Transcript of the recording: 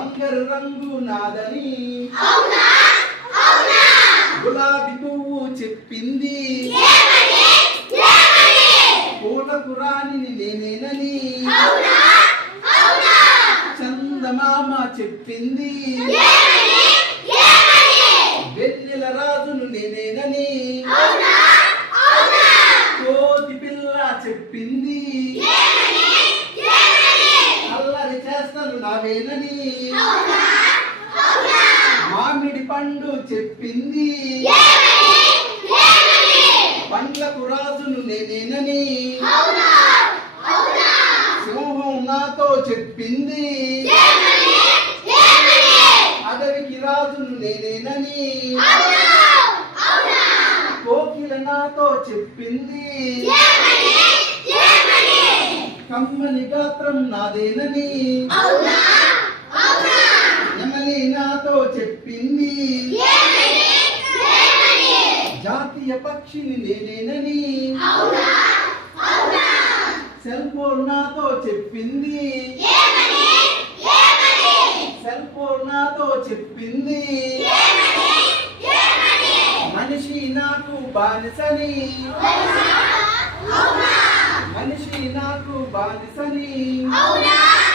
బంగారు రంగు నాదని గులాబీ పువ్వు చెప్పింది. పూలకు రాణిని నేనేనని. చందమామ చెప్పింది. వెన్నెల రాజును నేనేనని. కోతి పిల్ల చెప్పింది. చేస్తాను మామిడి పండు చెప్పింది. పండ్లకు రాజును నేనేనని. సింహం నాతో చెప్పింది. అడవికి రాజును నేనేనని. కోకిల నాతో చెప్పింది. కమ్మని గాత్రం నాదేనని నెమలి నాతో చెప్పింది. జాతీయ పక్షిని నేనేనని సెల్ ఫోన్ నాతో చెప్పింది. సెల్ ఫోన్ నాతో చెప్పింది. మనిషి నాకు బానిసని. మనిషి నాకు బానిసని.